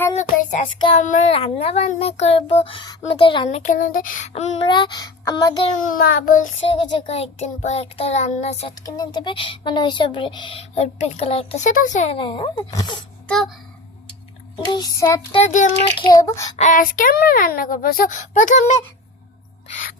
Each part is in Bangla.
হ্যালো গাইস, আজকে আমরা রান্না বান্না করব। আমাদের রান্না খেলাতে আমরা আমাদের মা বলছে যে কয়েকদিন পর একটা রান্না সেট কিনে দেবে, মানে ওইসব পিঙ্ক কালার একটা সেট আছে না, তো এই সেটটা দিয়ে আমরা খেলবো। আর আজকে আমরা রান্না করবো। সো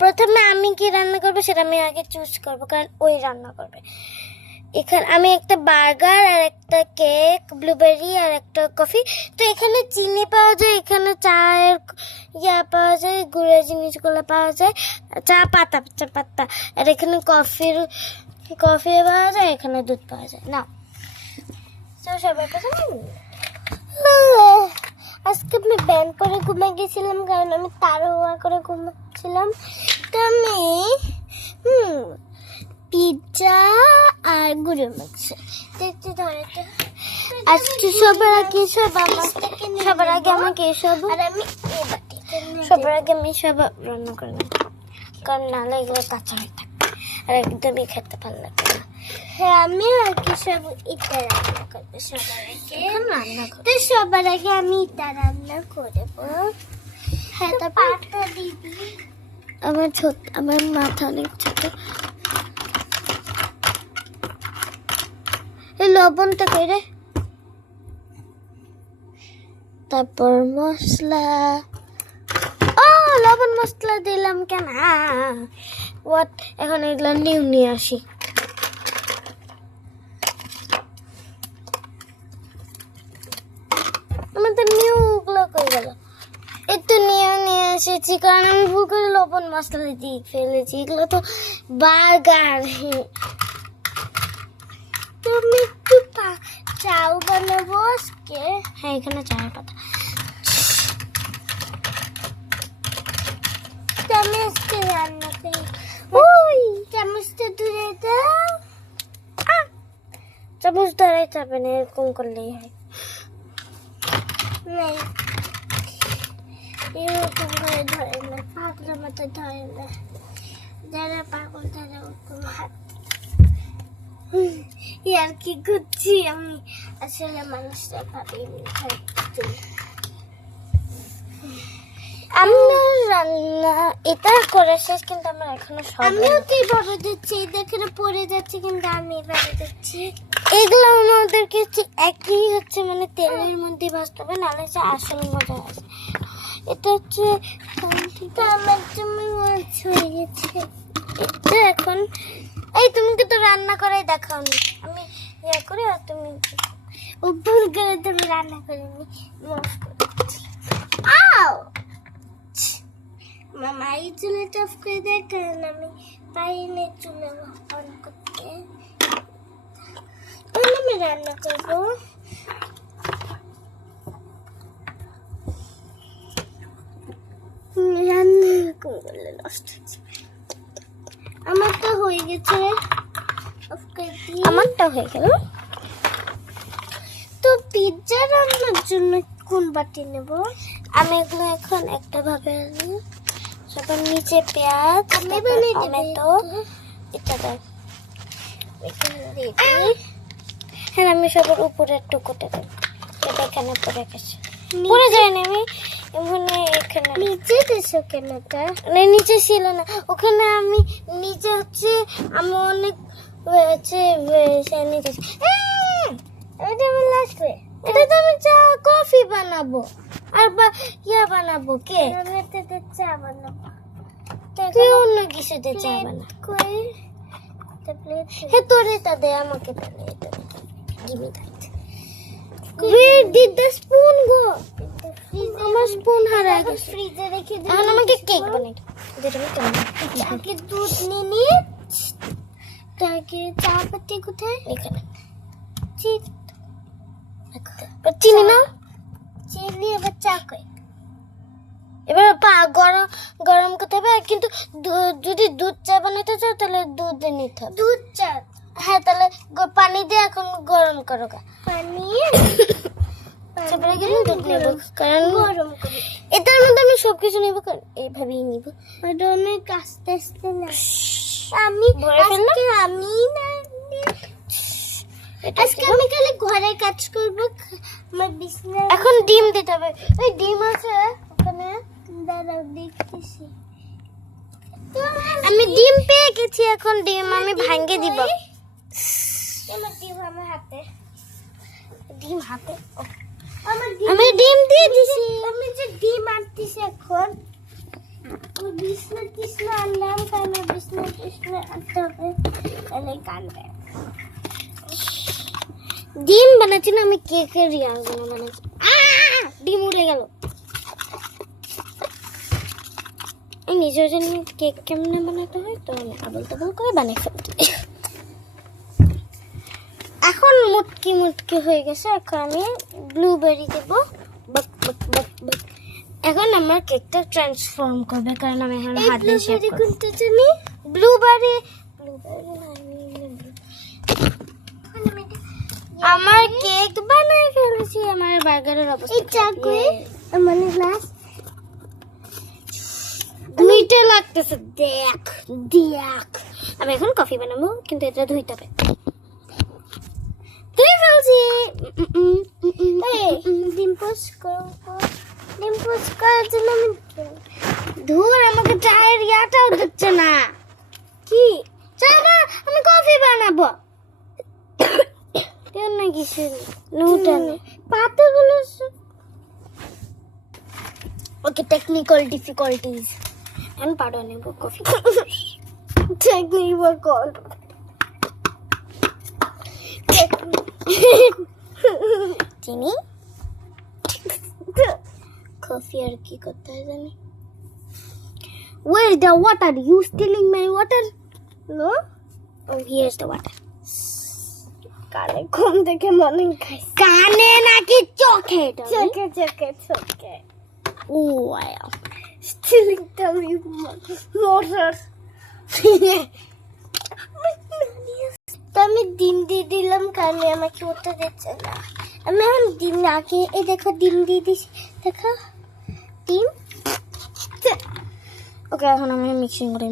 প্রথমে আমি কি রান্না করবো সেটা আমি আগে চুজ করবো, কারণ ওই রান্না করবে। এখানে আমি একটা বার্গার আর একটা কেক, ব্লুবেরি আর একটা কফি। তো এখানে চিনি পাওয়া যায়, এখানে চায়ের পাওয়া যায়, গুঁড়ো জিনিসগুলো পাওয়া যায়, চা পাতা। আর এখানে কফি পাওয়া যায়, এখানে দুধ পাওয়া যায় না। তো সবার কাছে আজকে আমি ব্যান করে ঘুমিয়ে গেছিলাম, কারণ আমি তাড়াহুড়া করে ঘুমাচ্ছিলাম। তো আমি পিৎজা আর গুঁড়ো মাংস দেখতে ধরে। আজকে সবার আগে আমাকে এসব, আর আমি সবার আগে আমি সব রান্না করে নেব, কারণ নাহলে এগুলো কাঁচা হয়ে থাকে আর একদমই খেতে ভালো লাগে না। হ্যাঁ, আমি আর কি সব ইটা রান্না করবো সবার আগে আমি ইটা রান্না করবো। হ্যাঁ, তারপর দিদি আমার মাথা অনেক ছোট। লবণটা করে, তারপর মশলা। লবণ মশলা দিলাম কেন? এখন এগুলো নিয়ে আসি। আমাদের নিউগুলো কই গেল? একটু নিয়ে এসেছি, কারণ আমি ভুল করে লবণ মশলা দিয়ে ফেলেছি। এগুলো তো বার্গার। তুমি একটু চাউ বানাবো আজকে। হ্যাঁ, এখানে চায়ের পাতা। চামচটা রান্না করি। ওই চামচটা দূরে দাও। চামচ ধরাই যাবে না, এরকম করলেই হয়। এরকম করে ধরে না, পাগলা মতো ধরে না। যারা পাগল তারা ওরকম হাত আর কি করছি আমি। আসলে মানুষরা ভাবে আমরা রান্না এটা করে শেষ, কিন্তু আমরা এখনো আমিও কি ভাবে দিচ্ছি, দেখে পড়ে যাচ্ছে, কিন্তু আমি ভাবে দিচ্ছি। এগুলো আমাদেরকে একই হচ্ছে, মানে তেলের মধ্যে ভাজতে হবে, নাহলে আসল মজা আছে। এটা হচ্ছে আমার জন্য মাছ হয়ে গেছে। এটা এখন তুমি তো রান্না করে দেখাও নি, আমি ইয়ে করে, আর তুমি ভুল করে তুমি রান্না করে নি। মামা এই চুলাটা অফ করে দেয়, কারণ আমি পাইনি চুলা অন করতে। আমি রান্না করবো। রান্না করলে নষ্ট হচ্ছে। আমারটা হয়ে গেছে, আমারটা হয়ে গেল। তো পিৎজা রান্নার জন্য কোন বাটি নেব? আমি এগুলো এখন একটা ভাবে আনি। সবার নিচে পেঁয়াজ, টমেটো, এটা দাও। হ্যাঁ, আমি সবার উপরে টুকুতে দেব। এটা এখানে পড়ে গেছে, পড়ে যায়নি। আমি এখানে নিচে দিয়েছো কেন? নিচে ছিল না, ওখানে আমি নিচে হচ্ছে আমি অনেক হয়েছে লাগবে। এটা তো আমি চা কফি বানাবো আর বানাবো, কে চা বানাবো। তুই অন্য কিছুতে চা বানা। হ্যাঁ, তোর এটা দে, আমাকে give me that. Where did the spoon go? আমার স্পুন হারিয়ে গেছে। ফ্রিজে রেখে দিই। এখন আমাকে কেক বানাই যেটা আমি কেমন আগে দুধ নিয়ে তাকে চা পাতি কোথায়? এখানে চিনি না, চিনি আবার চা কই। এবার গরম করতে হবে, কিন্তু যদি দুধ চা বানাতে চাও তাহলে দুধ নিতে হবে। দুধ চা? হ্যাঁ, তাহলে পানি দিয়ে এখন গরম করো। পানি এটার মধ্যে আমি সবকিছু নিবো, কারণ এইভাবেই নিবো। অনেক আস্তে আস্তে না, আমি আজকে আমি খালি ঘরে কাজ করব, আমার বিছানা। এখন ডিম দিতে হবে। ওই ডিম আছে ওখানে, দাঁড়াও দেখতেছি। আমি ডিম পেয়ে গেছি, এখন ডিম আমি ভাঙে দিব। আমার ডিম আমার হাতে, ডিম হাতে। আমি ডিম দিয়ে দিছি। আমি যে ডিম আনতেছি এখন, ওই বিছনা আনলাম, কারণ বিছনা আনতে হবে, তাহলে কানবে। ডিম বানাচ্ছি না আমি, কেকের ইয়াগুলো বানাচ্ছি। ডিম উড়ে গেল। এই নিজের জন্য কেক কেমনে বানাতে হয় তো আমি আবল তাবল করে বানিয়ে ফেলতে। এখন মুটকি হয়ে গেছে, এখন আমি ব্লুবেরি দেব। বক বক বক বক। এখন আমার কেকটা ট্রান্সফর্ম করবে, কারণ আমি এখন হাত দিয়ে শেপ করব। কোনটা জানি? ব্লুবেরি। আমার কেক বানাই ফেলেছি, আমার বার্গারের অবস্থা। এই চাকুয়ে মানে গ্লাস দুইটা লাগতেছে, দেখ। আমি এখন কফি বানাবো, কিন্তু এটা ধুইতে হবে। ধুই ফেলছি। ডিম পোস্ট করার জন্য আমি ধুর, আমাকে চায়ের ইয়াটাও দিচ্ছে না। কি চাই না? আমি কফি বানাবো। কেন না কিছু নুটানে পাতাগুলো। ওকে, টেকনিক্যাল ডিফিকাল্টিজ। আমি পাউডার নেব কফি। টেকনিক্যাল চিনি কফি আর কি করতে হয় জানি। Where's the water? You stealing my water? No? Oh, here's the water. কানে ঘুম থেকে মনে খাই। কানে নাকি চোখে? চোখে। Oh, wow. Stealing the water. তো আমি ডিম দিয়ে দিলাম, কারণ আমাকে ওটা দিচ্ছে না। আমি এখন ডিম আগে, এই দেখো ডিম দিয়ে দিছি, দেখো ডিম। ওকে, এখন আমি মিক্সিং করি।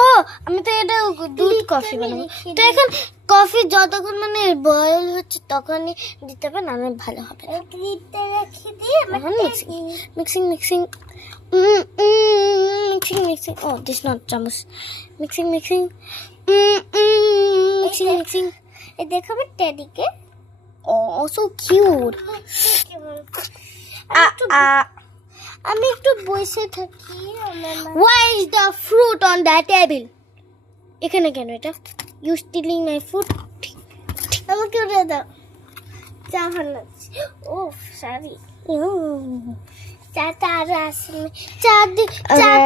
ও, আমি তো এটা দুধ কফি বানাবো। তো এখন কফি যতক্ষণ মানে বয়েল হচ্ছে তখনই দিতে হবে, না ভালো হবে। রেখে দিয়ে এখন মিক্সিং। ও, দিস নট চামচ। মিক্সিং। এই দেখো আমার টেডিকে। ও, সো কিউট। আমি একটু বসে থাকি। Why is the fruit on the table? এখানে কেন এটা? You stealing my food? আমাকে ওটা দাও। চা বানাচ্ছি। ও, সরি। চাটা আর আসলে চা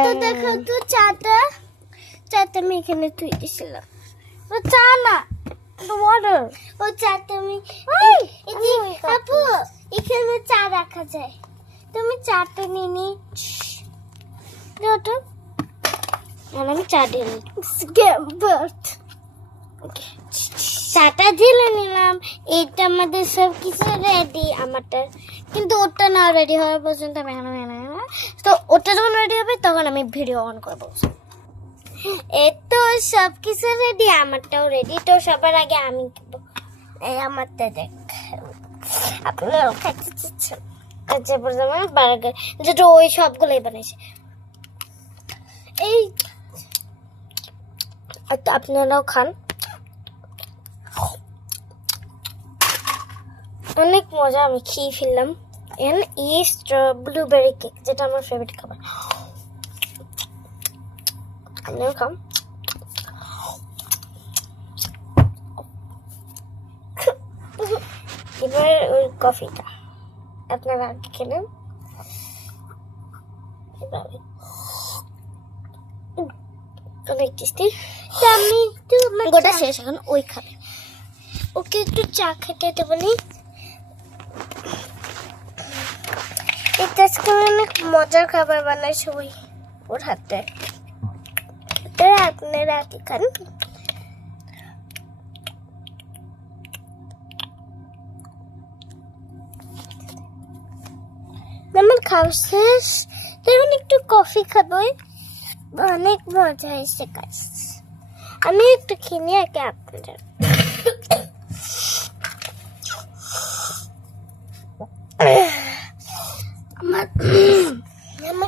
তো দেখো তো, চাটা আমি এখানে তুই দিছিলাম। ও চা না, ওয়াটার। ও চাটা আমি আপু, এখানে চা রাখা যায়। তুমি চাটা নিয়ে নি। আমি চা ঢেলে চাটা ঢেলে নিলাম। এইটা আমাদের সব কিছু রেডি, আমারটা কিন্তু ওটা না রেডি হওয়ার পর্যন্ত আমি তো ওটা যখন রেডি হবে তখন আমি ভিডিও অন করবো। এই তো সব কিছু রেডি, আমারটাও রেডি। তো সবার আগে আমি এই আমারটা দেখ, আপনারাও খাইতে চাচ্ছেন। আচ্ছা, প্রথমে বার্গার, যেটা ওই সবগুলোই বানাইছে। এই আপনারাও খান, অনেক মজা। আমি খেয়ে ফেললাম। এখানে ব্লুবেরি কেক, যেটা আমার ফেভারিট খাবার। আপনিও খান। এবার ওই কফিটা আপনারা আগে খেলেন। অনেক টেস্টি। আমি একটু গোটা শেষ, এখন ওই খাবে। ওকে একটু চা খেতে দেবো নি। এটা অনেক মজার খাবার বানায় সবাই ওর হাতে। আপনারা কি খান? আমার খাওয়া শেষ, এখন একটু কফি খাবো। অনেক মজা হয়েছে কাজ। আমি একটু খেয়ে নিয়ে আপনাদের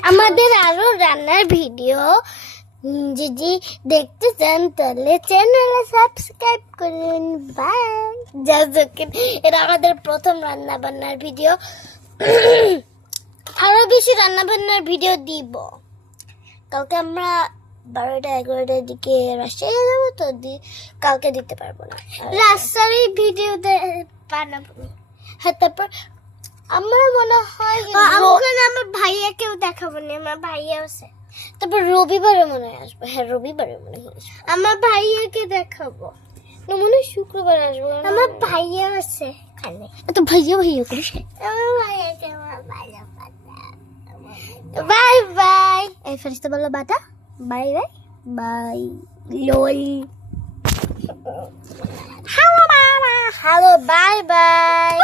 আমাদের আরো রান্নার ভিডিও যদি দেখতে চান তাহলে চ্যানেলে সাবস্ক্রাইব করুন। বাই। এটা আমাদের প্রথম রান্না বান্নার ভিডিও, আরো বেশি রান্না বান্নার ভিডিও দিব। কালকে আমরা 12টা-11টার দিকে রাজশাহী যাবো, তো কালকে দিতে পারবো না। রাজশাহী ভিডিও বানাবো। হ্যাঁ, তারপর আমার মনে হয় আমার ভাইয়াকেও দেখাবো না, আমার ভাইয়া আছে। তারপর রবিবারে মনে হয় আসবো। হ্যাঁ, রবিবারে মনে হয় আমার ভাইয়াকে দেখাবো। না, মনে হয় শুক্রবার আসবো। আমার ভাইয়া আছে এখানে। তো ভাইয়া করিস। আমার ভাইয়াকে বাই বাই। এই ফেরেশতা বললো বাটা বাই বাই বাই। লোল। হ্যালো বাবা। Hello bye bye.